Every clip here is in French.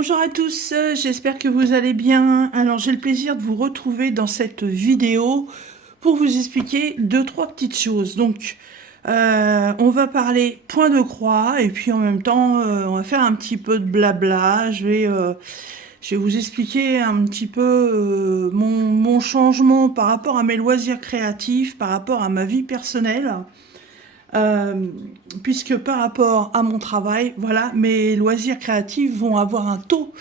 Bonjour à tous, j'espère que vous allez bien. Alors j'ai le plaisir de vous retrouver dans cette vidéo pour vous expliquer deux, trois petites choses. Donc on va parler point de croix et puis en même temps on va faire un petit peu de blabla. Je vais vous expliquer un petit peu mon changement par rapport à mes loisirs créatifs, par rapport à ma vie personnelle. Euh, Puisque par rapport à mon travail, voilà, mes loisirs créatifs vont avoir un taux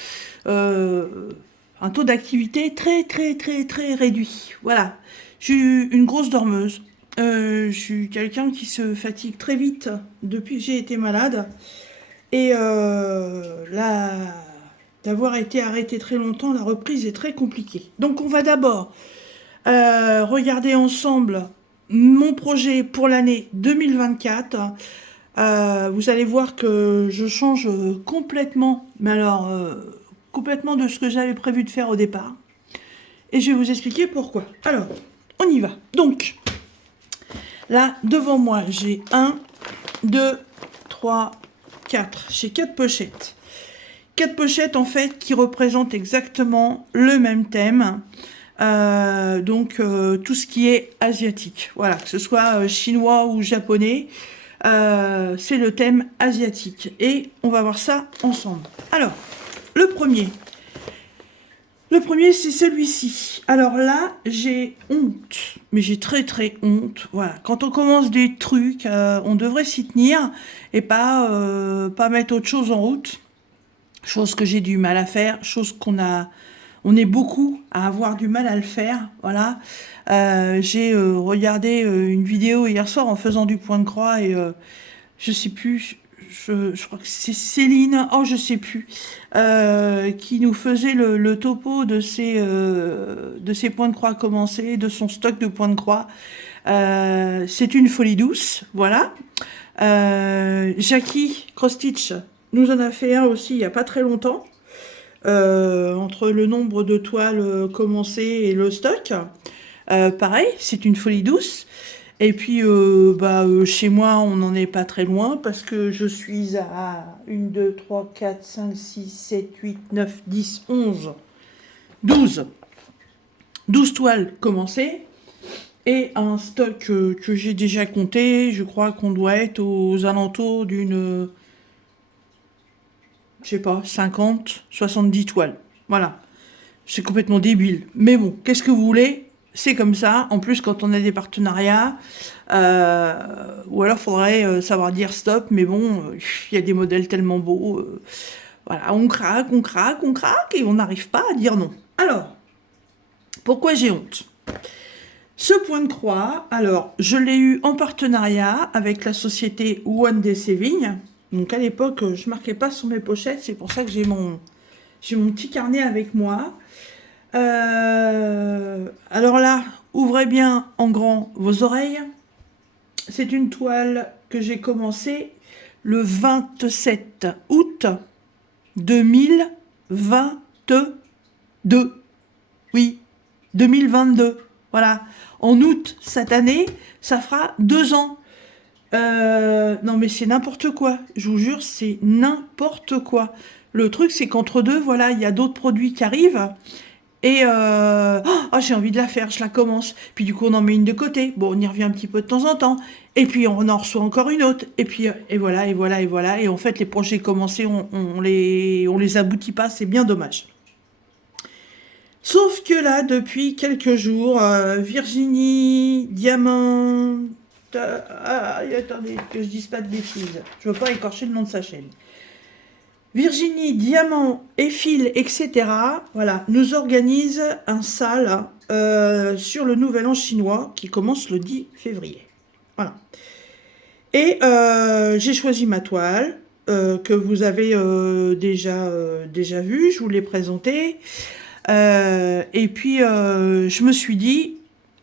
d'activité très très très très réduit. Voilà, je suis une grosse dormeuse. Je suis quelqu'un qui se fatigue très vite depuis que j'ai été malade. Et là, d'avoir été arrêtée très longtemps, la reprise est très compliquée. Donc on va d'abord regarder ensemble mon projet pour l'année 2024. Vous allez voir que je change complètement, mais alors complètement de ce que j'avais prévu de faire au départ. Et je vais vous expliquer pourquoi. Alors, on y va. Donc, là, devant moi, j'ai 1, 2, 3, 4. J'ai 4 pochettes. 4 pochettes, en fait, qui représentent exactement le même thème. Tout ce qui est asiatique. Voilà, que ce soit chinois ou japonais. C'est le thème asiatique. Et on va voir ça ensemble. Alors, le premier. Le premier, c'est celui-ci. Alors là, j'ai honte. Mais j'ai très très honte. Voilà. Quand on commence des trucs, on devrait s'y tenir et pas mettre autre chose en route. Chose que j'ai du mal à faire. Chose on est beaucoup à avoir du mal à le faire. Voilà. J'ai regardé une vidéo hier soir en faisant du point de croix et je sais plus, je crois que c'est Céline, oh je sais plus, qui nous faisait le topo de ses points de croix commencés, de son stock de points de croix. C'est une folie douce, voilà. Jackie Crostitch nous en a fait un aussi il n'y a pas très longtemps, entre le nombre de toiles commencées et le stock. Pareil, c'est une folie douce. Et puis, chez moi, on n'en est pas très loin parce que je suis à 1, 2, 3, 4, 5, 6, 7, 8, 9, 10, 11, 12. 12 toiles commencées et un stock que j'ai déjà compté. Je crois qu'on doit être aux alentours d'une, je sais pas, 50, 70 toiles. Voilà. C'est complètement débile. Mais bon, qu'est-ce que vous voulez? C'est comme ça. En plus, quand on a des partenariats, ou alors faudrait savoir dire stop. Mais bon, il y a des modèles tellement beaux. Voilà, on craque, on craque, on craque et on n'arrive pas à dire non. Alors, pourquoi j'ai honte? Ce point de croix, alors, je l'ai eu en partenariat avec la société One Day Saving. Donc à l'époque, je marquais pas sur mes pochettes. C'est pour ça que j'ai mon petit carnet avec moi. Alors là, ouvrez bien en grand vos oreilles. C'est une toile que j'ai commencée le 27 août 2022. Oui, 2022. Voilà. En août cette année, ça fera 2 ans. Non mais c'est n'importe quoi. Je vous jure, c'est n'importe quoi. Le truc, c'est qu'entre deux, voilà, il y a d'autres produits qui arrivent. Et j'ai envie de la faire, je la commence. Puis du coup, on en met une de côté. Bon, on y revient un petit peu de temps en temps. Et puis, on en reçoit encore une autre. Et puis, et voilà, et voilà, et voilà. Et en fait, les projets commencés, on les aboutit pas. C'est bien dommage. Sauf que là, depuis quelques jours, Virginie, Diamant... attendez, que je dise pas de bêtises. Je veux pas écorcher le nom de sa chaîne. Virginie, Diamant, Effil, etc. Voilà, nous organise un sale sur le Nouvel An chinois qui commence le 10 février. Voilà. Et j'ai choisi ma toile que vous avez déjà vue, je vous l'ai présentée. Et puis je me suis dit,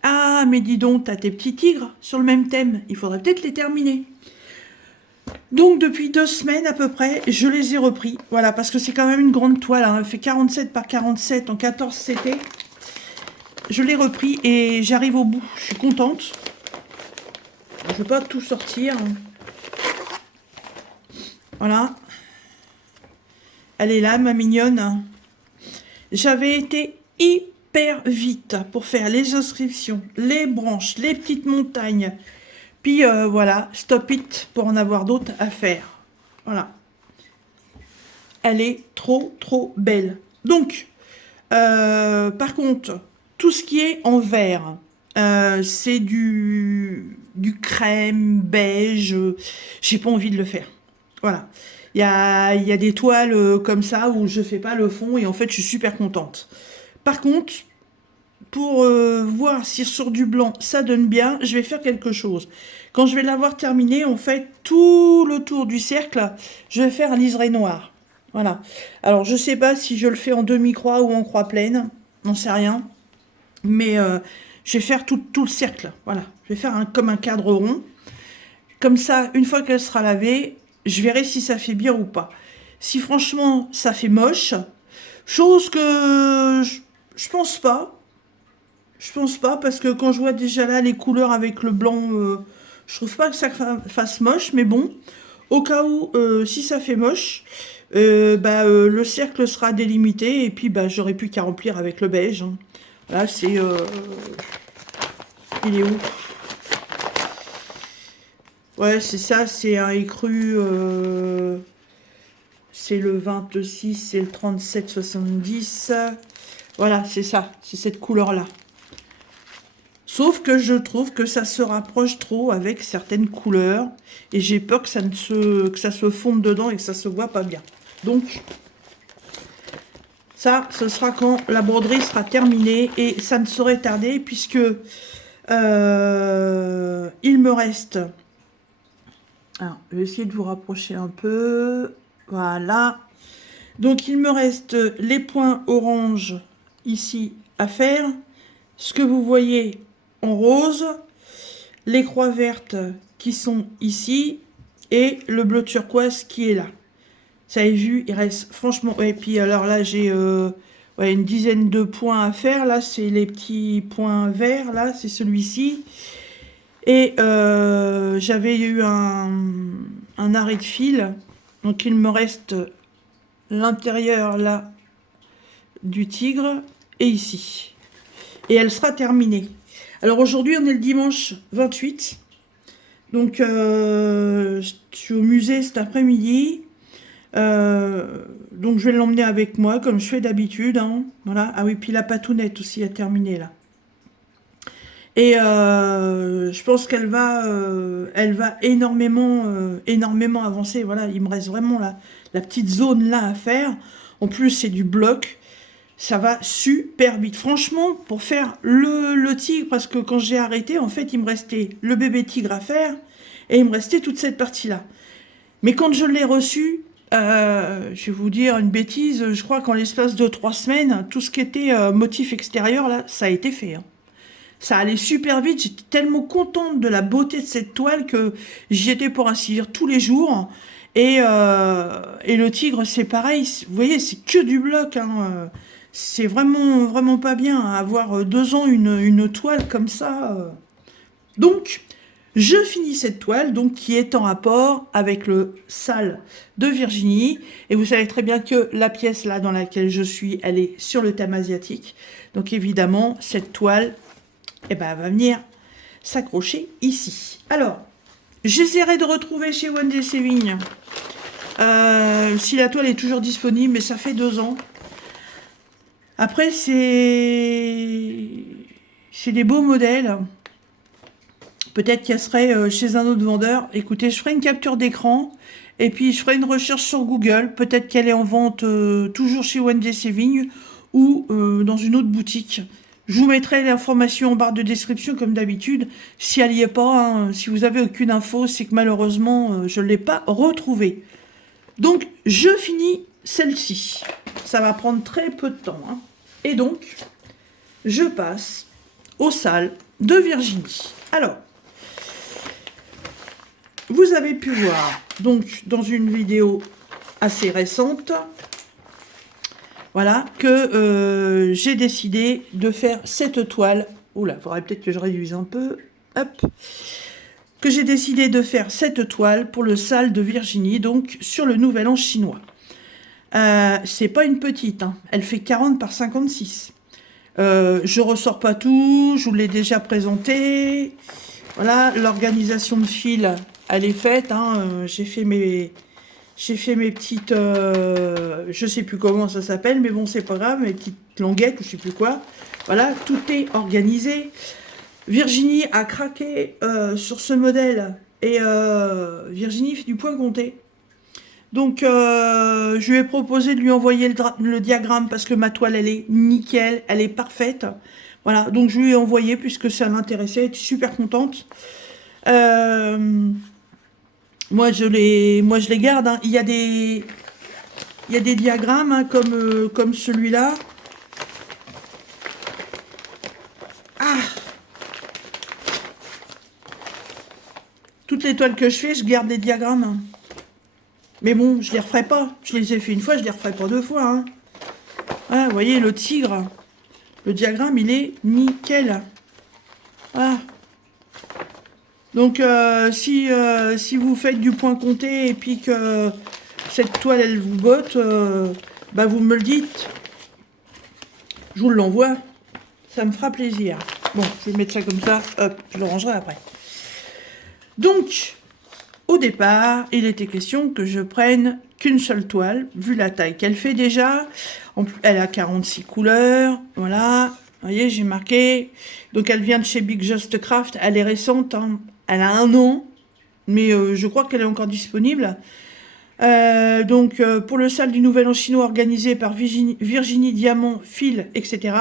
ah mais dis donc, t'as tes petits tigres sur le même thème, il faudrait peut-être les terminer. Donc depuis 2 semaines à peu près, je les ai repris. Voilà, parce que c'est quand même une grande toile. Hein. Elle fait 47 par 47 en 14 CT. Je l'ai repris et j'arrive au bout. Je suis contente. Je ne vais pas tout sortir. Voilà. Elle est là, ma mignonne. J'avais été hyper vite pour faire les inscriptions, les branches, les petites montagnes. Puis voilà, stop it pour en avoir d'autres à faire. Voilà. Elle est trop, trop belle. Donc, par contre, tout ce qui est en vert, c'est du crème, beige. J'ai pas envie de le faire. Voilà. Il y a des toiles comme ça où je fais pas le fond et en fait, je suis super contente. Par contre, pour voir si sur du blanc ça donne bien, je vais faire quelque chose. Quand je vais l'avoir terminé, en fait, tout le tour du cercle, je vais faire un liseré noir. Voilà. Alors, je sais pas si je le fais en demi-croix ou en croix pleine, n'en sais rien. Mais je vais faire tout le cercle. Voilà. Je vais faire comme un cadre rond. Comme ça, une fois qu'elle sera lavée, je verrai si ça fait bien ou pas. Si franchement, ça fait moche, chose que je pense pas. Je pense pas, parce que quand je vois déjà là les couleurs avec le blanc, je trouve pas que ça fasse moche, mais bon, au cas où, si ça fait moche, le cercle sera délimité, et puis j'aurai plus qu'à remplir avec le beige. Hein. Là, c'est... il est où? Ouais, c'est ça, c'est un écru... c'est le 26, c'est le 37,70. Voilà, c'est ça, c'est cette couleur-là. Sauf que je trouve que ça se rapproche trop avec certaines couleurs. Et j'ai peur que ça se fonde dedans et que ça se voit pas bien. Donc, ça, ce sera quand la broderie sera terminée. Et ça ne saurait tarder puisque il me reste... Alors, je vais essayer de vous rapprocher un peu. Voilà. Donc, il me reste les points orange ici à faire. Ce que vous voyez en rose, les croix vertes qui sont ici et le bleu turquoise qui est là. Vous avez vu, il reste franchement... Et puis alors là, j'ai une dizaine de points à faire. Là, c'est les petits points verts. Là, c'est celui-ci. Et j'avais eu un arrêt de fil. Donc, il me reste l'intérieur là du tigre et ici. Et elle sera terminée. Alors aujourd'hui, on est le dimanche 28. Donc, je suis au musée cet après-midi. Donc, je vais l'emmener avec moi, comme je fais d'habitude. Hein. Voilà. Ah oui, puis la patounette aussi a terminé, là. Et je pense qu'elle va, énormément avancer. Voilà, il me reste vraiment la petite zone là à faire. En plus, c'est du bloc. Ça va super vite. Franchement, pour faire le tigre, parce que quand j'ai arrêté, en fait, il me restait le bébé tigre à faire et il me restait toute cette partie-là. Mais quand je l'ai reçu, je vais vous dire une bêtise, je crois qu'en l'espace de 3 semaines, tout ce qui était motif extérieur, là, ça a été fait. Hein. Ça allait super vite. J'étais tellement contente de la beauté de cette toile que j'y étais pour ainsi dire tous les jours. Et le tigre, c'est pareil. Vous voyez, c'est que du bloc. Hein. C'est vraiment, vraiment pas bien hein, avoir 2 ans une toile comme ça. Donc, je finis cette toile, donc qui est en rapport avec le sale de Virginie. Et vous savez très bien que la pièce là dans laquelle je suis, elle est sur le thème asiatique. Donc évidemment, cette toile, elle va venir s'accrocher ici. Alors, j'essaierai de retrouver chez Wendy Saving si la toile est toujours disponible, mais ça fait 2 ans. Après, c'est des beaux modèles. Peut-être qu'elle serait chez un autre vendeur. Écoutez, je ferai une capture d'écran et puis je ferai une recherche sur Google. Peut-être qu'elle est en vente toujours chez Wendy Saving ou dans une autre boutique. Je vous mettrai l'information en barre de description comme d'habitude. Si elle n'y est pas, hein, si vous avez aucune info, c'est que malheureusement, je ne l'ai pas retrouvée. Donc, je finis celle-ci. Ça va prendre très peu de temps. Hein. Et donc, je passe au sale de Virginie. Alors, vous avez pu voir, donc, dans une vidéo assez récente, voilà, que j'ai décidé de faire cette toile. Oula, il faudrait peut-être que je réduise un peu. Hop. Que j'ai décidé de faire cette toile pour le sale de Virginie, donc sur le Nouvel An chinois. C'est pas une petite, hein. Elle fait 40 par 56. Je ressors pas tout, je vous l'ai déjà présenté. Voilà, l'organisation de fil, elle est faite, hein. J'ai fait mes petites, je sais plus comment ça s'appelle, mais bon, c'est pas grave, mes petites languettes ou je sais plus quoi. Voilà, tout est organisé. Virginie a craqué sur ce modèle et Virginie fait du point compté. Donc, je lui ai proposé de lui envoyer le diagramme parce que ma toile, elle est nickel, elle est parfaite. Voilà, donc je lui ai envoyé puisque ça l'intéressait, elle était super contente. Moi, je les garde, hein. Il y a des diagrammes, hein, comme celui-là. Ah! Toutes les toiles que je fais, je garde des diagrammes. Mais bon, je les referai pas. Je les ai fait une fois, je les referai pas deux fois, hein. Voilà, vous voyez, le tigre, le diagramme, il est nickel. Voilà. Donc, si vous faites du point compté et puis que cette toile, elle vous botte, bah vous me le dites. Je vous l'envoie. Ça me fera plaisir. Bon, je vais mettre ça comme ça. Hop, je le rangerai après. Donc, au départ, il était question que je prenne qu'une seule toile, vu la taille qu'elle fait déjà. Elle a 46 couleurs, voilà. Vous voyez, j'ai marqué. Donc, elle vient de chez Big Just Craft. Elle est récente, hein. Elle a 1 an, mais je crois qu'elle est encore disponible. Donc, pour le salle du Nouvel An chinois organisé par Virginie Diamant, Fil, etc.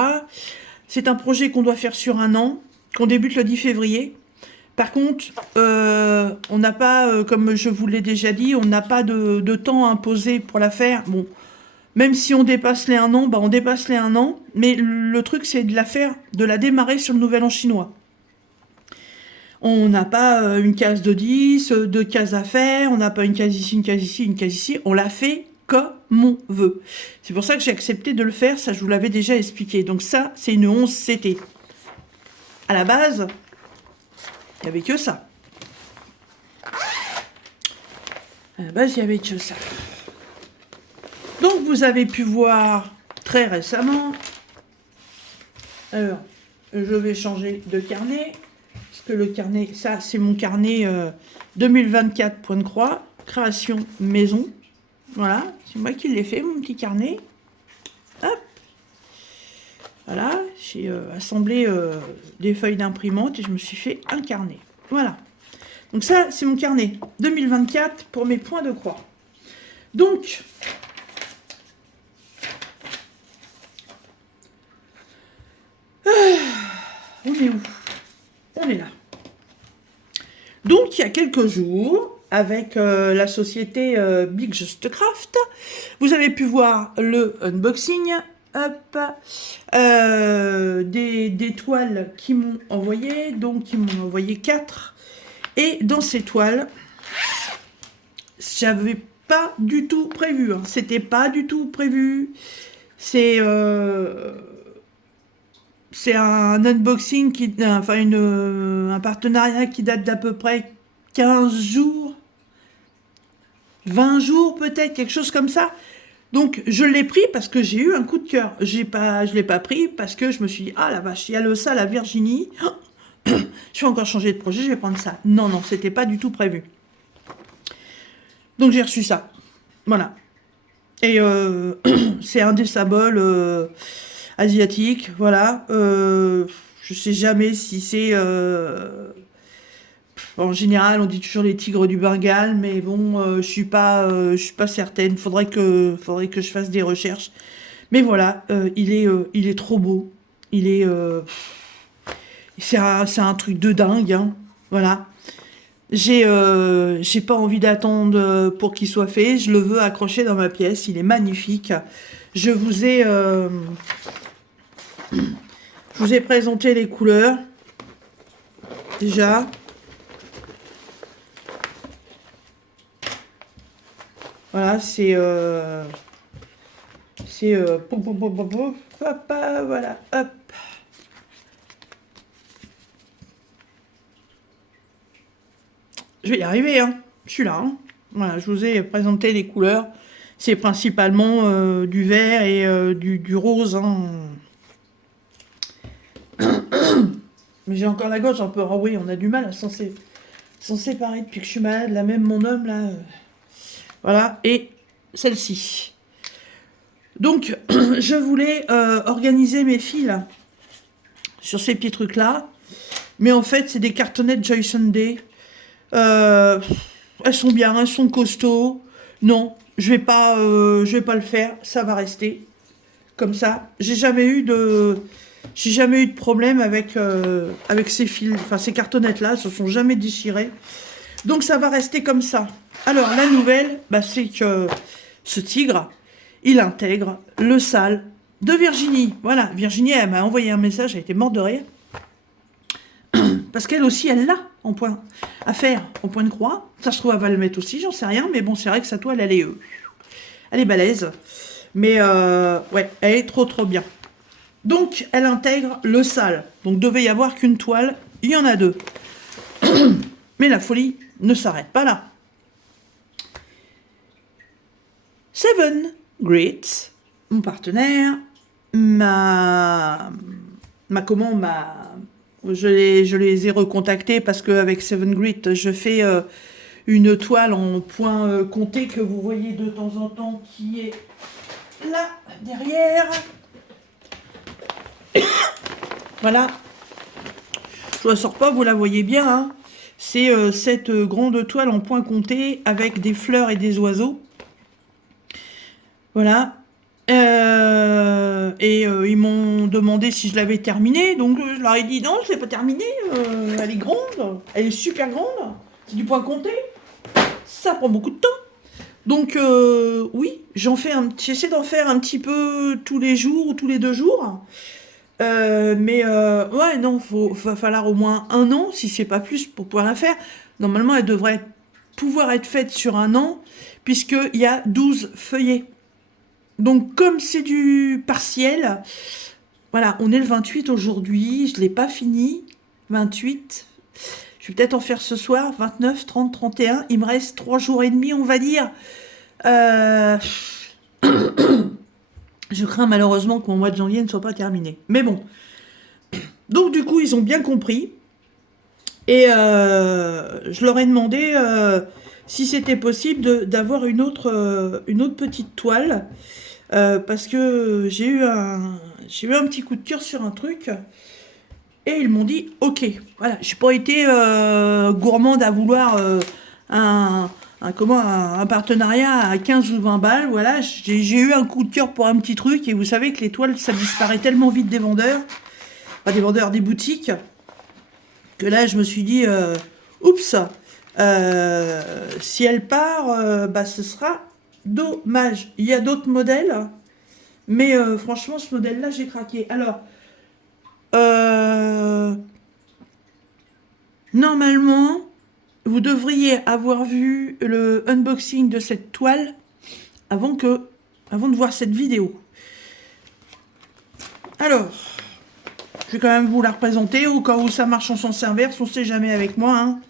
C'est un projet qu'on doit faire sur 1 an, qu'on débute le 10 février. Par contre, on n'a pas, comme je vous l'ai déjà dit, on n'a pas de temps imposé pour la faire. Bon, même si on dépasse les 1 an, bah on dépasse les 1 an. Mais le truc, c'est de la faire, de la démarrer sur le Nouvel An chinois. On n'a pas une case de 10, 2 cases à faire, on n'a pas une case ici, une case ici, une case ici. On l'a fait comme on veut. C'est pour ça que j'ai accepté de le faire, ça je vous l'avais déjà expliqué. Donc ça, c'est une 11 CT. À la base, il n'y avait que ça. À la base, il n'y avait que ça. Donc, vous avez pu voir très récemment. Alors, je vais changer de carnet. Parce que le carnet, ça, c'est mon carnet 2024, point de croix. Création maison. Voilà, c'est moi qui l'ai fait, mon petit carnet. Hop. Voilà, j'ai assemblé des feuilles d'imprimante et je me suis fait un carnet. Voilà. Donc ça, c'est mon carnet 2024 pour mes points de croix. Donc, on est où? On est là. Donc, il y a quelques jours, avec la société Big Just Craft, vous avez pu voir le unboxing. Hop, des toiles qui m'ont envoyé. Donc, ils m'ont envoyé 4. Et dans ces toiles, j'avais pas du tout prévu. Hein. C'était pas du tout prévu. C'est un unboxing, enfin un partenariat qui date d'à peu près 15 jours, 20 jours peut-être, quelque chose comme ça. Donc je l'ai pris parce que j'ai eu un coup de cœur. Je l'ai pas pris parce que je me suis dit, ah la vache, il y a le ça, la Virginie. Je vais encore changer de projet, je vais prendre ça. Non, non, c'était pas du tout prévu. Donc j'ai reçu ça. Voilà. Et c'est un des symboles asiatiques. Voilà. Je sais jamais si c'est... en général, on dit toujours les tigres du Bengale, mais bon, je suis pas certaine. Faudrait que je fasse des recherches. Mais voilà, il est trop beau. Il est... c'est un truc de dingue, hein. Voilà. J'ai pas envie d'attendre pour qu'il soit fait. Je le veux accroché dans ma pièce. Il est magnifique. Je vous ai présenté les couleurs. Déjà. Voilà, c'est voilà, hop. Je vais y arriver, hein. Je suis là, hein. Voilà, je vous ai présenté les couleurs. C'est principalement du vert et du rose. Hein. Mais j'ai encore la gorge un peu renouée, on a du mal à s'en séparer depuis que je suis malade. Là même mon homme, là... Voilà, et celle-ci. Donc, je voulais organiser mes fils sur ces petits trucs-là. Mais en fait, c'est des cartonnettes Joy Sunday. Elles sont bien, elles sont costauds. Non, je vais pas le faire. Ça va rester comme ça. J'ai jamais eu de problème avec ces fils, enfin ces cartonnettes-là. Elles se sont jamais déchirées. Donc ça va rester comme ça. Alors la nouvelle, c'est que ce tigre, il intègre le sale de Virginie. Voilà, Virginie, elle m'a envoyé un message, elle était morte de rire. Parce qu'elle aussi, elle l'a en point à faire, en point de croix. Ça se trouve, elle va le mettre aussi, j'en sais rien. Mais bon, c'est vrai que sa toile, elle est balèze. Mais ouais, elle est trop bien. Donc, elle intègre le sale. Donc, devait y avoir qu'une toile. Il y en a deux. Mais la folie ne s'arrête pas là. Seven Grits, mon partenaire, je les ai recontactés parce qu'avec Seven Grit, je fais une toile en point compté que vous voyez de temps en temps qui est là, derrière. Voilà. Je la sors pas, vous la voyez bien. Hein. C'est cette grande toile en point compté avec des fleurs et des oiseaux. Voilà. Ils m'ont demandé si je l'avais terminée, donc je leur ai dit non, je l'ai pas terminée, elle est grande, elle est super grande, c'est du point compté, ça prend beaucoup de temps. Donc oui, j'essaie d'en faire un petit peu tous les jours ou tous les 2 jours. Ouais, non, va falloir au moins 1 an, si c'est pas plus, pour pouvoir la faire. Normalement, elle devrait pouvoir être faite sur 1 an, puisqu'il y a 12 feuillets. Donc, comme c'est du partiel, voilà, on est le 28 aujourd'hui, je ne l'ai pas fini, 28, je vais peut-être en faire ce soir, 29, 30, 31, il me reste 3 jours et demi, on va dire. Je crains malheureusement que mon mois de janvier ne soit pas terminé. Mais bon, donc du coup, ils ont bien compris, et je leur ai demandé si c'était possible d'avoir une autre petite toile, parce que j'ai eu un petit coup de cœur sur un truc et ils m'ont dit ok. Voilà, j'ai pas été gourmande à vouloir un partenariat à 15 ou 20 balles. Voilà, j'ai eu un coup de cœur pour un petit truc et vous savez que les toiles ça disparaît tellement vite des vendeurs, pas des vendeurs, des boutiques, que là je me suis dit oups, si elle part, ce sera dommage. Il y a d'autres modèles, mais franchement, ce modèle-là, j'ai craqué. Alors, normalement, vous devriez avoir vu le unboxing de cette toile avant de voir cette vidéo. Alors, je vais quand même vous la représenter au cas où ça marche en sens inverse. On ne sait jamais avec moi. Hein.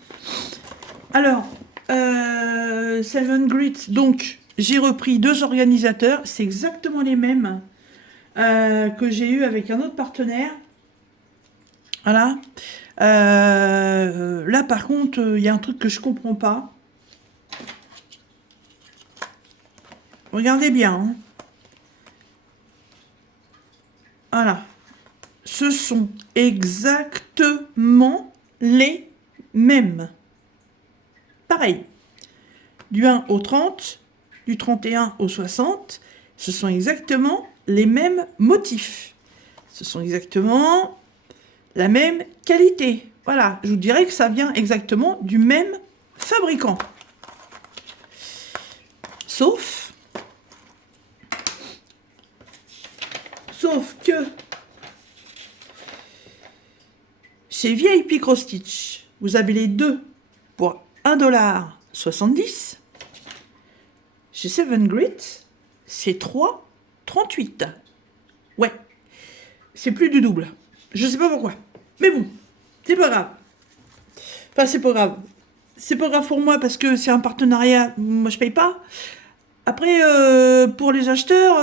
Alors, Seven Grit, donc... J'ai repris 2 organisateurs, c'est exactement les mêmes que j'ai eu avec un autre partenaire. Voilà. Là, par contre, il y a un truc que je comprends pas. Regardez bien. Hein. Voilà. Ce sont exactement les mêmes. Pareil. Du 1 au 30. Du 31 au 60, ce sont exactement les mêmes motifs. Ce sont exactement la même qualité. Voilà, je vous dirais que ça vient exactement du même fabricant. Sauf que chez VIP Cross Stitch, vous avez les deux pour 1,70 $. Chez Seven Grit, c'est 3,38 $. Ouais, c'est plus du double. Je sais pas pourquoi. Mais bon, c'est pas grave. Enfin, c'est pas grave. C'est pas grave pour moi parce que c'est un partenariat. Moi, je paye pas. Après, pour les acheteurs,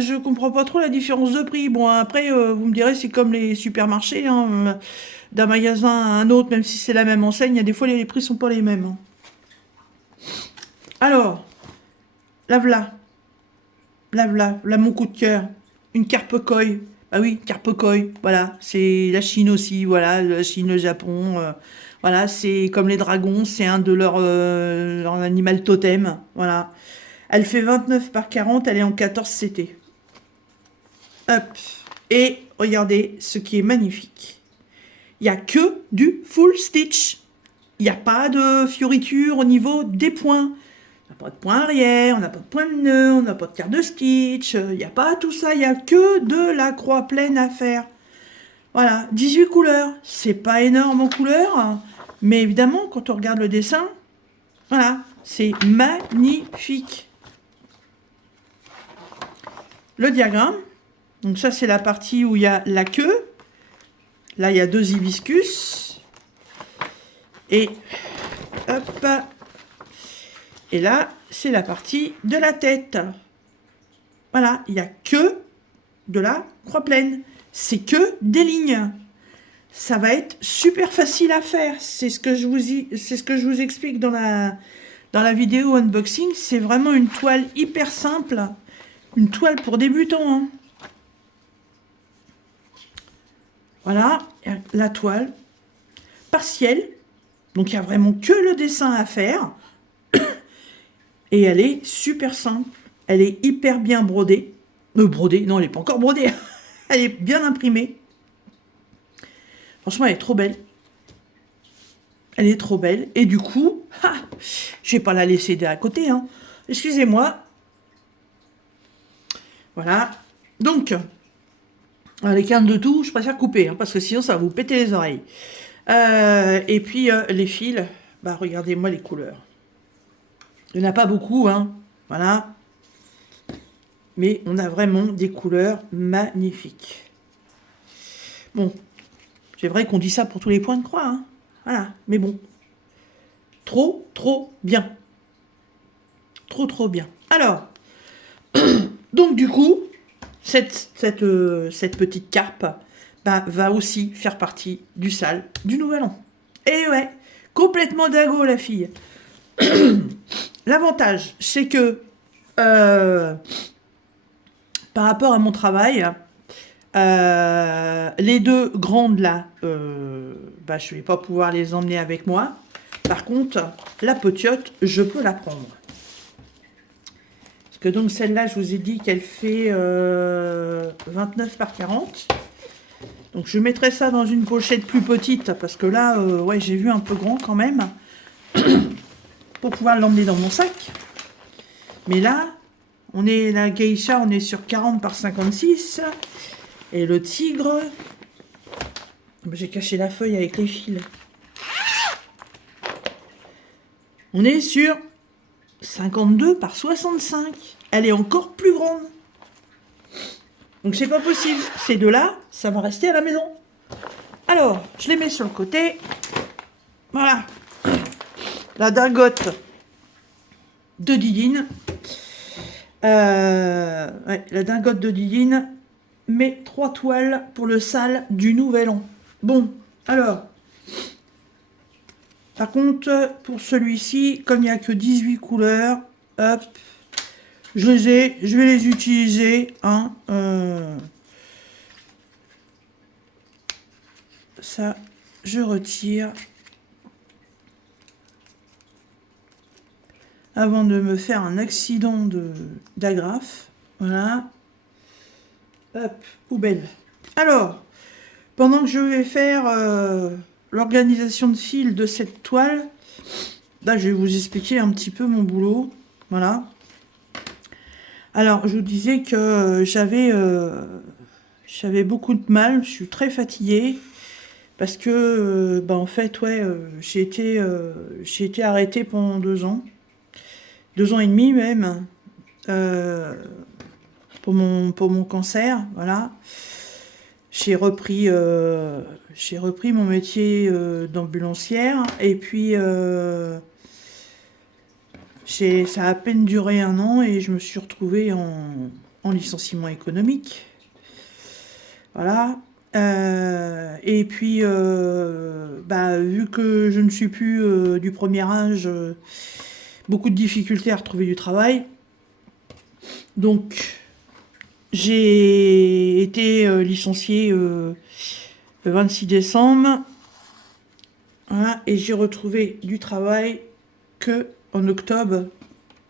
je comprends pas trop la différence de prix. Bon, après, vous me direz, c'est comme les supermarchés, hein, d'un magasin à un autre, même si c'est la même enseigne, il y a des fois les prix sont pas les mêmes, hein. Alors, là voilà, là voilà, là mon coup de cœur, une carpe koi. Ah oui, carpe koi, voilà, c'est la Chine aussi, voilà, la Chine, le Japon, voilà, c'est comme les dragons, c'est un de leur animal totem, voilà. Elle fait 29 par 40, elle est en 14 CT. Hop. Et regardez ce qui est magnifique. Il n'y a que du full stitch. Il n'y a pas de fioriture au niveau des points. On n'a pas de point arrière, on n'a pas de point de nœud, on n'a pas de quart de stitch. Il n'y a pas tout ça, il n'y a que de la croix pleine à faire. Voilà, 18 couleurs. C'est pas énorme en couleurs, mais évidemment, quand on regarde le dessin, voilà, c'est magnifique. Le diagramme. Donc ça, c'est la partie où il y a la queue. Là, il y a 2 hibiscus. Et hop. Et là, c'est la partie de la tête. Voilà, il n'y a que de la croix pleine. C'est que des lignes. Ça va être super facile à faire. C'est ce que je vous explique dans la vidéo unboxing. C'est vraiment une toile hyper simple. Une toile pour débutants, hein. Voilà, la toile partielle. Donc, il n'y a vraiment que le dessin à faire. Et elle est super simple. Elle est hyper bien brodée. Brodée, non, elle n'est pas encore brodée. Elle est bien imprimée. Franchement, elle est trop belle. Elle est trop belle. Et du coup, je ne vais pas la laisser à côté, hein. Excusez-moi. Voilà. Donc, les cannes de tout, je préfère couper, hein, parce que sinon, ça va vous péter les oreilles. Et puis, les fils, bah, regardez-moi les couleurs. Il n'y en a pas beaucoup, hein. Voilà. Mais on a vraiment des couleurs magnifiques. Bon, c'est vrai qu'on dit ça pour tous les points de croix, hein. Voilà, mais bon. Trop, trop bien. Trop, trop bien. Alors, donc du coup, cette petite carpe bah, va aussi faire partie du sale du Nouvel An. Et ouais, complètement dingo la fille. L'avantage, c'est que par rapport à mon travail, les 2 grandes là, bah, je ne vais pas pouvoir les emmener avec moi. Par contre, la potiote, je peux la prendre. Parce que donc celle-là, je vous ai dit qu'elle fait 29 par 40. Donc je mettrai ça dans une pochette plus petite, parce que là, ouais, j'ai vu un peu grand quand même, pour pouvoir l'emmener dans mon sac. Mais là, la geisha, on est sur 40 par 56. Et le tigre, j'ai caché la feuille avec les fils. On est sur 52 par 65. Elle est encore plus grande. Donc c'est pas possible. Ces 2-là, ça va rester à la maison. Alors, je les mets sur le côté. Voilà. La dingote de Didine. Ouais, la dingote de Didine. Mes 3 toiles pour le sale du Nouvel An. Bon, alors. Par contre, pour celui-ci, comme il n'y a que 18 couleurs, hop, je vais les utiliser, hein, ça, je retire avant de me faire un accident d'agrafe. Voilà. Hop, poubelle. Alors, pendant que je vais faire l'organisation de fil de cette toile, là, je vais vous expliquer un petit peu mon boulot. Voilà. Alors, je vous disais que j'avais beaucoup de mal, je suis très fatiguée, parce que, bah, en fait, ouais, j'ai été arrêtée pendant 2 ans. 2 ans et demi même, pour mon cancer, voilà. J'ai repris mon métier d'ambulancière, et puis Ça a à peine duré 1 an et je me suis retrouvée en licenciement économique. Voilà. Et puis, vu que je ne suis plus du premier âge, beaucoup de difficultés à retrouver du travail. Donc, j'ai été licenciée le 26 décembre. Voilà, et j'ai retrouvé du travail que en octobre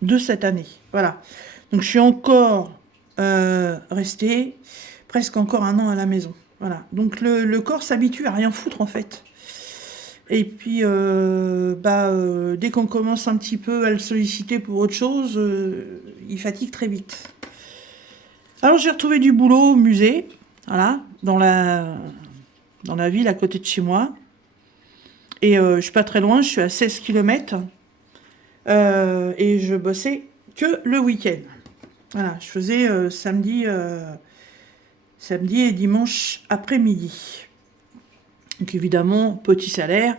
de cette année. Voilà. Donc, je suis encore restée presque encore 1 an à la maison. Voilà. Donc, le corps s'habitue à rien foutre, en fait. Et puis, dès qu'on commence un petit peu à le solliciter pour autre chose, il fatigue très vite. Alors, j'ai retrouvé du boulot au musée, voilà, dans la ville à côté de chez moi. Et je suis pas très loin, je suis à 16 km. Et je bossais que le week-end. Voilà, je faisais samedi et dimanche après-midi. Donc évidemment, petit salaire,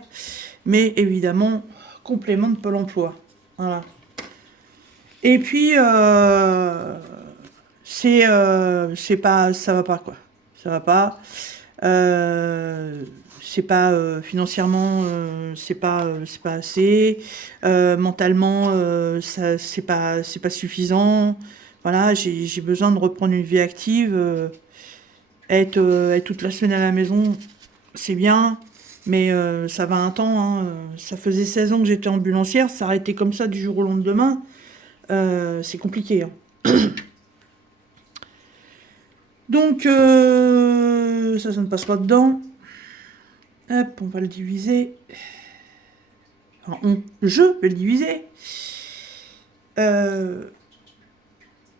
mais évidemment, complément de Pôle emploi. Voilà. Et puis, c'est pas, ça va pas, quoi. Ça va pas. C'est pas financièrement, c'est pas assez. Mentalement, c'est pas suffisant. Voilà, j'ai besoin de reprendre une vie active. Être toute la semaine à la maison, c'est bien, mais ça va un temps. Hein. Ça faisait 16 ans que j'étais ambulancière, s'arrêter comme ça du jour au lendemain, c'est compliqué. Hein. Donc, ça ne passe pas dedans. Hop, on va le diviser. Enfin, je vais le diviser.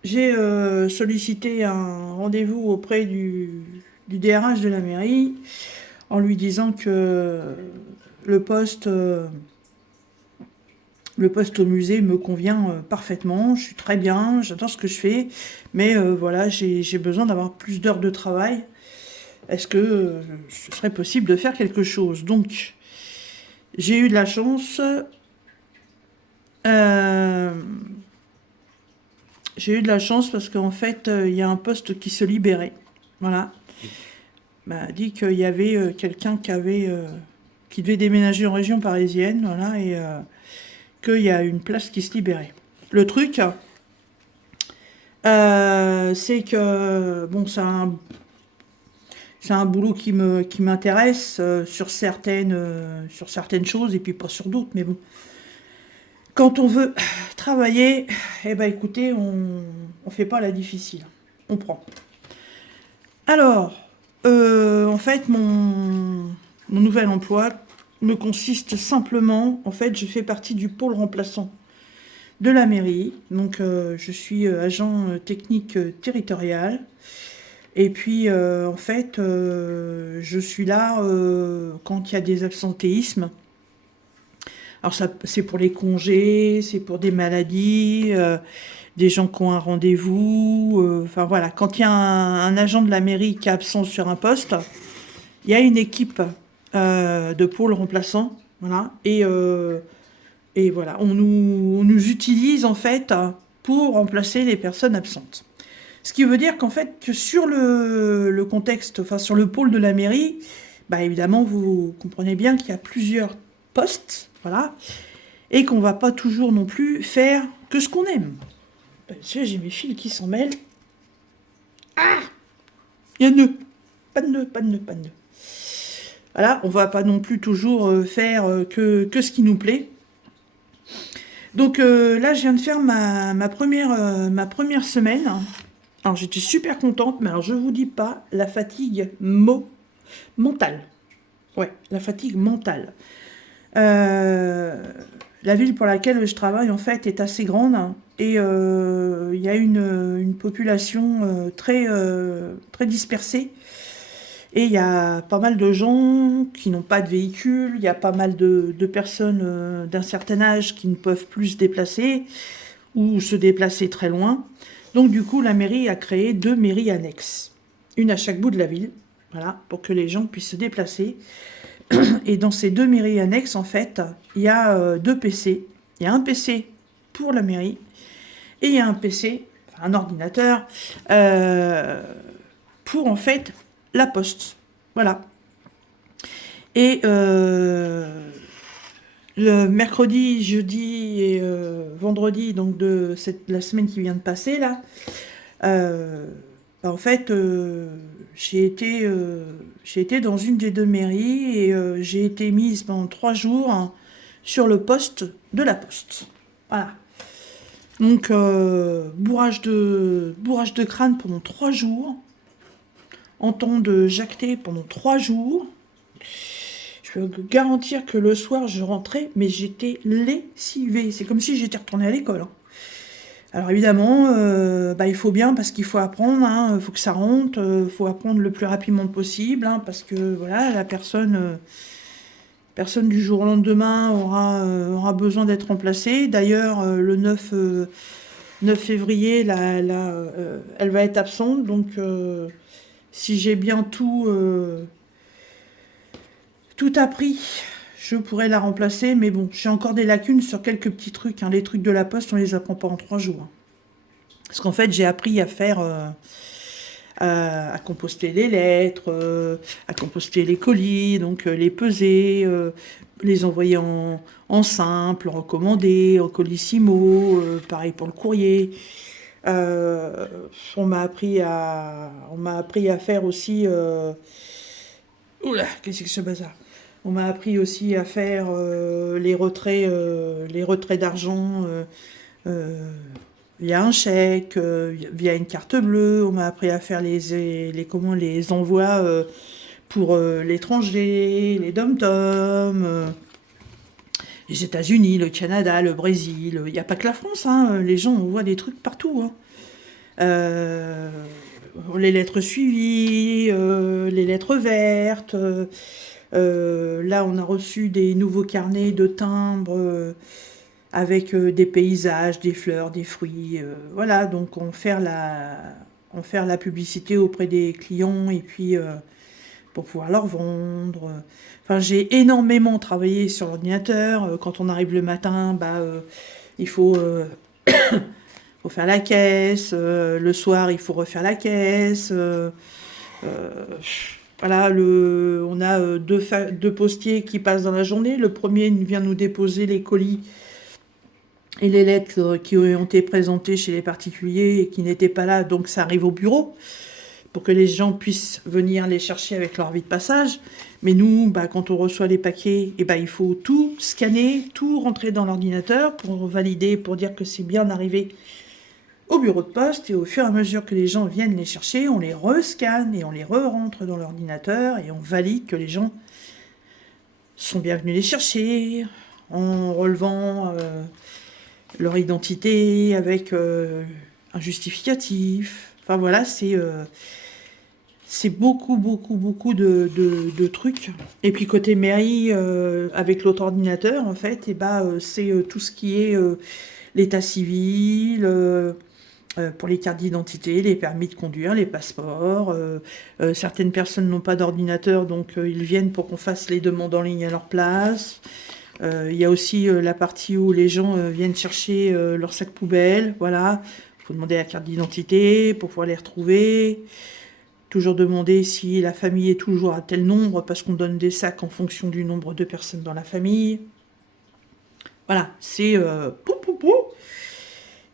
J'ai sollicité un rendez-vous auprès du DRH de la mairie en lui disant que le poste au musée me convient parfaitement, je suis très bien, j'adore ce que je fais, mais voilà, j'ai besoin d'avoir plus d'heures de travail. Est-ce que ce serait possible de faire quelque chose? Donc, j'ai eu de la chance. J'ai eu de la chance parce qu'en fait, il y a un poste qui se libérait. Voilà. M'a dit qu'il y avait quelqu'un qui devait déménager en région parisienne, voilà, et qu'il y a une place qui se libérait. Le truc, c'est que, bon, c'est un boulot qui m'intéresse sur certaines choses, et puis pas sur d'autres, mais bon. Quand on veut travailler, eh ben écoutez, on fait pas la difficile, on prend. Alors, en fait, mon nouvel emploi me consiste simplement, en fait, je fais partie du pôle remplaçant de la mairie, donc je suis agent technique territorial, et puis en fait, je suis là quand il y a des absentéismes. Alors ça, c'est pour les congés, c'est pour des maladies, des gens qui ont un rendez-vous. Enfin voilà, quand il y a un agent de la mairie qui est absent sur un poste, il y a une équipe de pôle remplaçant, voilà, et voilà, on nous utilise en fait pour remplacer les personnes absentes. Ce qui veut dire qu'en fait, que sur le contexte, enfin sur le pôle de la mairie, bah évidemment, vous comprenez bien qu'il y a plusieurs postes, voilà, et qu'on va pas toujours non plus faire que ce qu'on aime. J'ai mes fils qui s'en mêlent. Ah, il y a un nœud. Pas de nœud, pas de nœud, pas de nœud. Voilà, on va pas non plus toujours faire que ce qui nous plaît. Donc là, je viens de faire ma première semaine. Alors, j'étais super contente, mais alors je vous dis pas, la fatigue mentale. Ouais, la fatigue mentale. La ville pour laquelle je travaille, en fait, est assez grande, et il y a une population très dispersée. Et il y a pas mal de gens qui n'ont pas de véhicule, il y a pas mal de personnes d'un certain âge qui ne peuvent plus se déplacer ou se déplacer très loin. Donc du coup, la mairie a créé 2 mairies annexes, une à chaque bout de la ville, voilà, pour que les gens puissent se déplacer. Et dans ces 2 mairies annexes, en fait, il y a 2 PC. Il y a un PC pour la mairie. Et il y a un PC, enfin, un ordinateur, pour en fait la poste. Voilà. Et le mercredi, jeudi et vendredi, donc de la semaine qui vient de passer là, en fait, j'ai été dans une des deux mairies et j'ai été mise pendant 3 jours, hein, sur le poste de la poste. Voilà. Donc, bourrage de crâne pendant 3 jours, en temps de jacter pendant 3 jours. Je peux garantir que le soir, je rentrais, mais j'étais lessivée. C'est comme si j'étais retournée à l'école, hein. Alors évidemment, il faut bien, parce qu'il faut apprendre, hein, faut que ça rentre, faut apprendre le plus rapidement possible, hein, parce que voilà, la personne du jour au lendemain aura besoin d'être remplacée. D'ailleurs, le 9 février, elle va être absente, donc si j'ai bien tout appris, je pourrais la remplacer, mais bon, j'ai encore des lacunes sur quelques petits trucs, hein. Les trucs de la poste, on les apprend pas en 3 jours, hein. Parce qu'en fait, j'ai appris à faire, à composter les lettres, à composter les colis, donc les peser, les envoyer en simple, en recommandé, en colissimo, pareil pour le courrier. On m'a appris à faire aussi. Oula, qu'est-ce que c'est ce bazar? On m'a appris aussi à faire les retraits d'argent via un chèque, via une carte bleue. On m'a appris à faire les envois pour l'étranger, les dom-toms, les États-Unis, le Canada, le Brésil. Il n'y a pas que la France, hein. Les gens envoient des trucs partout, hein. Les lettres suivies, les lettres vertes. Là, on a reçu des nouveaux carnets de timbres avec des paysages, des fleurs, des fruits. Voilà, donc on fait la publicité auprès des clients et puis pour pouvoir leur vendre. Enfin, j'ai énormément travaillé sur l'ordinateur. Quand on arrive le matin, il faut faire la caisse. Le soir, il faut refaire la caisse. Voilà, on a deux postiers qui passent dans la journée. Le premier vient nous déposer les colis et les lettres qui ont été présentées chez les particuliers et qui n'étaient pas là, donc ça arrive au bureau pour que les gens puissent venir les chercher avec leur avis de passage. Mais nous, quand on reçoit les paquets, il faut tout scanner, tout rentrer dans l'ordinateur pour valider, pour dire que c'est bien arrivé au bureau de poste. Et au fur et à mesure que les gens viennent les chercher, on les rescanne et on les re-rentre dans l'ordinateur et on valide que les gens sont bien venus les chercher en relevant leur identité avec un justificatif. Enfin voilà, c'est beaucoup de trucs. Et puis côté mairie, avec l'autre ordinateur, en fait, c'est tout ce qui est l'état civil, pour les cartes d'identité, les permis de conduire, les passeports. Certaines personnes n'ont pas d'ordinateur, donc ils viennent pour qu'on fasse les demandes en ligne à leur place. Il y a aussi la partie où les gens viennent chercher leur sac poubelle. Voilà, il faut demander la carte d'identité pour pouvoir les retrouver. Toujours demander si la famille est toujours à tel nombre, parce qu'on donne des sacs en fonction du nombre de personnes dans la famille. Voilà, c'est beaucoup.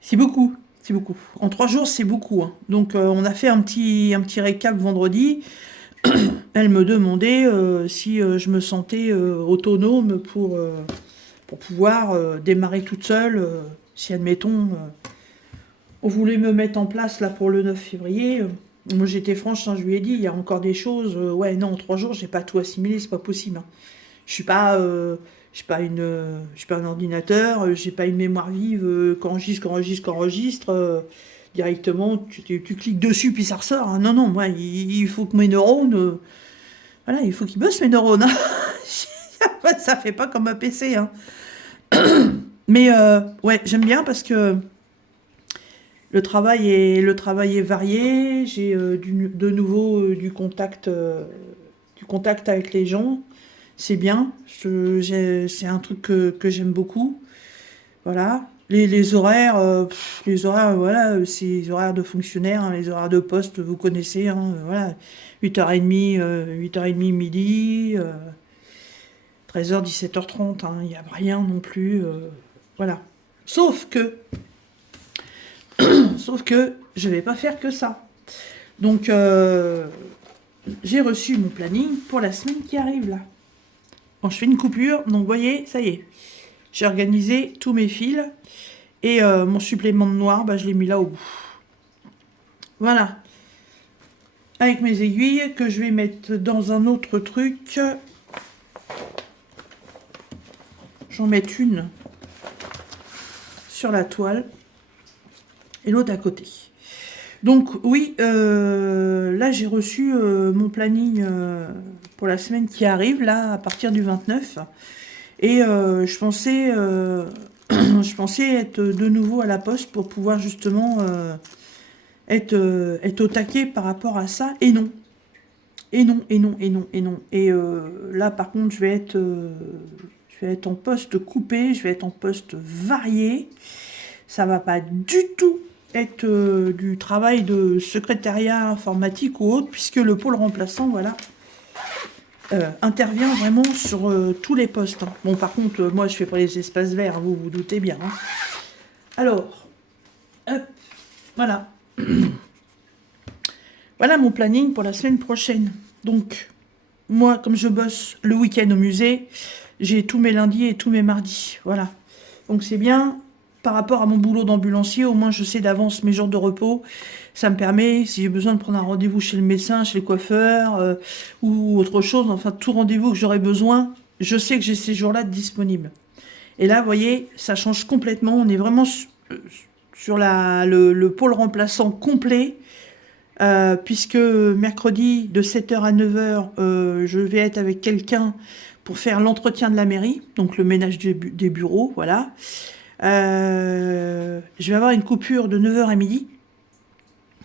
C'est beaucoup. En 3 jours, c'est beaucoup, hein. Donc, on a fait un petit récap vendredi. Elle me demandait si je me sentais autonome pour pouvoir démarrer toute seule. Si, admettons, on voulait me mettre en place là pour le 9 février. Moi, j'étais franche, hein, je lui ai dit, il y a encore des choses. Ouais, non, en 3 jours, j'ai pas tout assimilé, c'est pas possible, hein. Je suis pas un ordinateur, j'ai pas une mémoire vive qu'enregistre. Directement, tu cliques dessus puis ça ressort, hein. Non, non, moi, il faut que mes neurones, voilà, il faut qu'ils bossent mes neurones, hein. Ça fait pas comme un PC, hein. Mais ouais, j'aime bien parce que le travail est varié. J'ai de nouveau du contact avec les gens. C'est bien. C'est un truc que j'aime beaucoup. Voilà. Les horaires, voilà, c'est les horaires de fonctionnaires, hein, les horaires de poste, vous connaissez, hein, voilà, 8h30, 8h30 midi, 13h, 17h30, hein, il n'y a rien non plus, voilà. Sauf que, je vais pas faire que ça. Donc, j'ai reçu mon planning pour la semaine qui arrive, là. Bon, je fais une coupure, donc vous voyez, ça y est. J'ai organisé tous mes fils. Et mon supplément de noir, bah, je l'ai mis là au bout. Voilà. Avec mes aiguilles que je vais mettre dans un autre truc. J'en mets une sur la toile et l'autre à côté. Donc oui, là j'ai reçu mon planning pour la semaine qui arrive, là à partir du 29. Et je pensais être de nouveau à la poste pour pouvoir justement être au taquet par rapport à ça. Et non. Et non, et non, et non, et non. Et là, par contre, je vais être en poste coupé, je vais être en poste varié. Ça va pas du tout être du travail de secrétariat informatique ou autre, puisque le pôle remplaçant, voilà, intervient vraiment sur tous les postes. Hein. Bon, par contre, moi, je fais pas les espaces verts, vous vous doutez bien. Hein. Alors, hop, voilà. Voilà mon planning pour la semaine prochaine. Donc, moi, comme je bosse le week-end au musée, j'ai tous mes lundis et tous mes mardis. Voilà. Donc, c'est bien. Par rapport à mon boulot d'ambulancier, au moins, je sais d'avance mes jours de repos. Ça me permet, si j'ai besoin de prendre un rendez-vous chez le médecin, chez le coiffeur, ou autre chose, enfin, tout rendez-vous que j'aurai besoin, je sais que j'ai ces jours-là disponibles. Et là, vous voyez, ça change complètement. On est vraiment sur le pôle remplaçant complet. Puisque mercredi de 7h à 9h, je vais être avec quelqu'un pour faire l'entretien de la mairie, donc le ménage des bureaux, voilà. Je vais avoir une coupure de 9h à midi.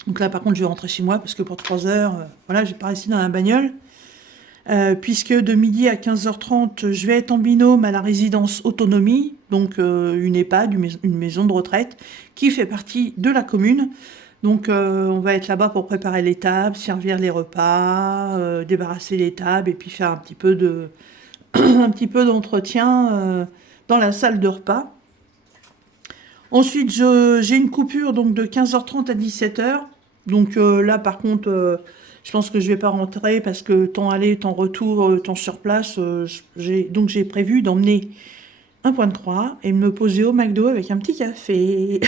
Donc là, par contre, je vais rentrer chez moi parce que pour 3 heures, voilà, je vais pas rester dans la bagnole. Puisque de midi à 15h30, je vais être en binôme à la résidence autonomie, donc une EHPAD, une maison de retraite, qui fait partie de la commune. Donc on va être là-bas pour préparer les tables, servir les repas, débarrasser les tables et puis faire un petit peu d'entretien dans la salle de repas. Ensuite, j'ai une coupure donc de 15h30 à 17h. Donc là, par contre, je pense que je vais pas rentrer parce que temps aller, temps retour, temps sur place, j'ai prévu d'emmener un point de croix et me poser au McDo avec un petit café.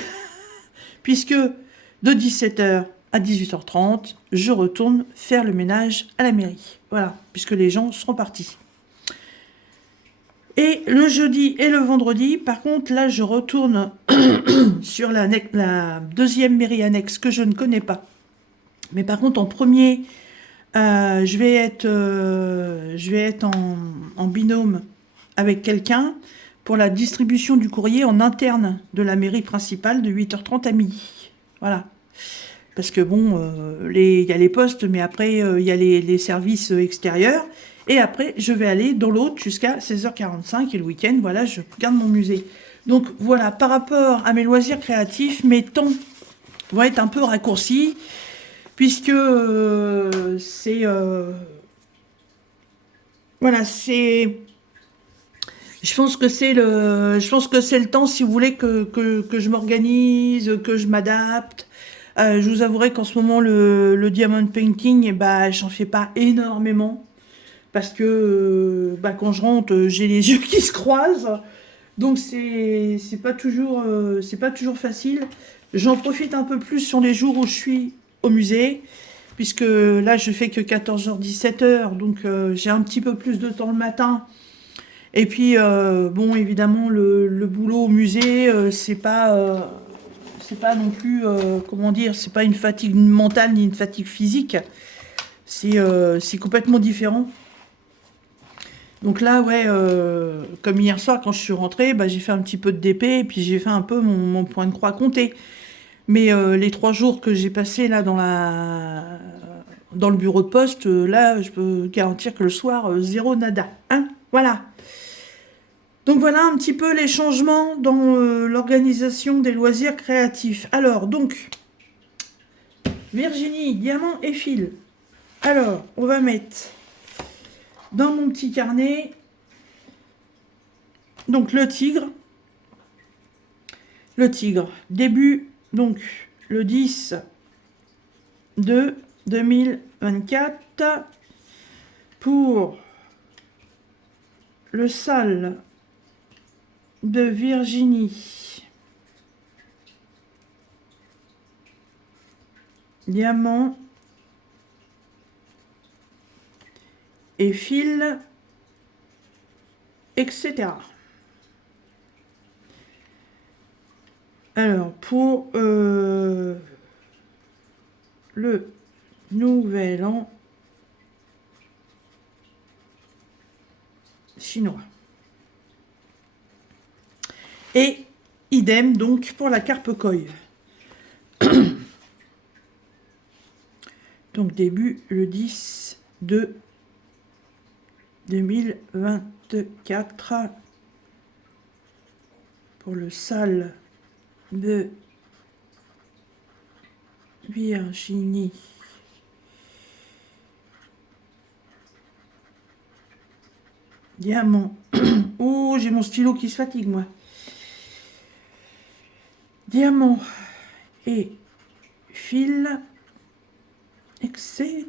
Puisque de 17h à 18h30, je retourne faire le ménage à la mairie. Voilà, puisque les gens seront partis. Et le jeudi et le vendredi, par contre, là, je retourne sur la deuxième mairie annexe que je ne connais pas. Mais par contre, en premier, je vais être en binôme avec quelqu'un pour la distribution du courrier en interne de la mairie principale de 8h30 à midi. Voilà. Parce que bon, il y a les postes, mais après, il y a les services extérieurs. Et après, je vais aller dans l'autre jusqu'à 16h45 et le week-end, voilà, je garde mon musée. Donc voilà, par rapport à mes loisirs créatifs, mes temps vont être un peu raccourcis, puisque c'est... voilà, c'est... Je pense que c'est le temps, si vous voulez, que je m'organise, que je m'adapte. Je vous avouerai qu'en ce moment, le diamond painting, bah, j'en fais pas énormément. Parce que quand je rentre, j'ai les yeux qui se croisent. Donc c'est pas toujours facile. J'en profite un peu plus sur les jours où je suis au musée. Puisque là, je fais que 14h, 17h. Donc j'ai un petit peu plus de temps le matin. Et puis, bon, évidemment, le boulot au musée, c'est pas non plus, comment dire, c'est pas une fatigue mentale ni une fatigue physique. C'est complètement différent. Donc là, ouais, comme hier soir, quand je suis rentrée, j'ai fait un petit peu de DP et puis j'ai fait un peu mon point de croix compté. Mais les 3 jours que j'ai passés là dans le bureau de poste, là, je peux garantir que le soir, zéro nada. Hein, voilà. Donc voilà un petit peu les changements dans l'organisation des loisirs créatifs. Alors, donc, Virginie, diamant et fil. Alors, on va mettre dans mon petit carnet, donc le tigre. Le tigre, début, donc, le 10 de 2024 pour le sale de Virginie. Diamant et fil, etc. Alors, pour le nouvel an chinois. Et idem donc pour la carpe koi. Donc début le 10 de 2024 pour le sale de Virginie. Diamant. Oh, j'ai mon stylo qui se fatigue, moi. Diamant et fil, etc.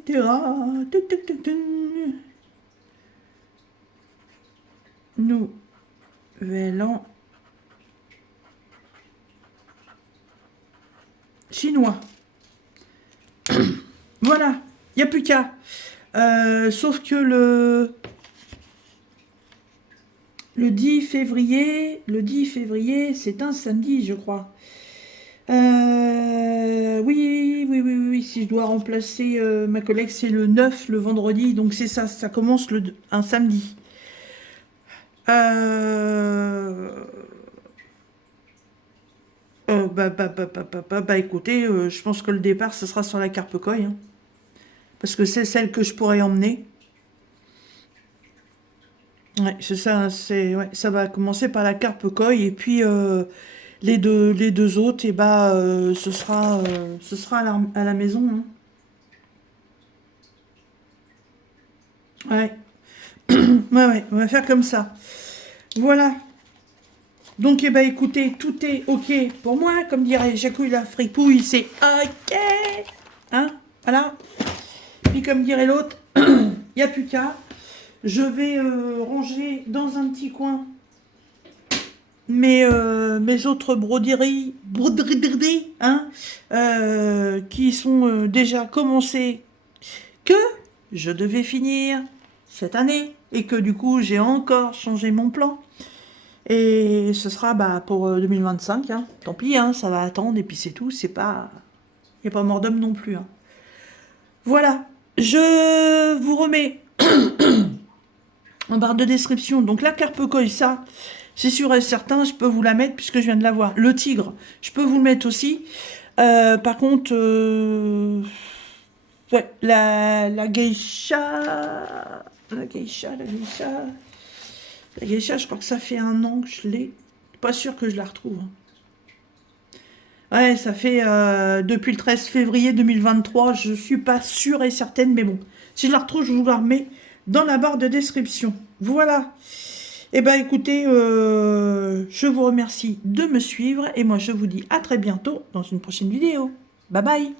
Nouvel an chinois. Voilà, il n'y a plus qu'à. Sauf que le 10 février, c'est un samedi, je crois. Oui, si je dois remplacer ma collègue, c'est le 9, le vendredi, donc c'est ça, ça commence un samedi. Écoutez, je pense que le départ, ce sera sur la carpe koi, hein, parce que c'est celle que je pourrais emmener. Ouais, c'est ça, ouais, ça va commencer par la carpe koi, et puis les deux autres, et ce sera à la maison, hein. Ouais. Ouais, on va faire comme ça. Voilà. Donc, écoutez, tout est OK pour moi. Comme dirait Jacouille la fripouille, c'est OK. Hein? Voilà. Puis, comme dirait l'autre, il n'y a plus qu'à. Je vais ranger dans un petit coin mes autres broderies, hein, qui sont déjà commencées, que je devais finir cette année, et que du coup, j'ai encore changé mon plan. Et ce sera pour 2025, hein. Tant pis, hein, ça va attendre, et puis c'est tout, il n'y a pas mort d'homme non plus, hein. Voilà, je vous remets en barre de description, donc la carpe koi, ça, c'est sûr et certain, je peux vous la mettre, puisque je viens de la voir. Le tigre, je peux vous le mettre aussi. Par contre, ouais, la geisha, je crois que ça fait 1 an que je l'ai. Pas sûr que je la retrouve, hein. Ouais, ça fait depuis le 13 février 2023, je suis pas sûre et certaine, mais bon, si je la retrouve, je vous la remets dans la barre de description. Voilà. Écoutez, je vous remercie de me suivre, et moi je vous dis à très bientôt dans une prochaine vidéo. Bye bye.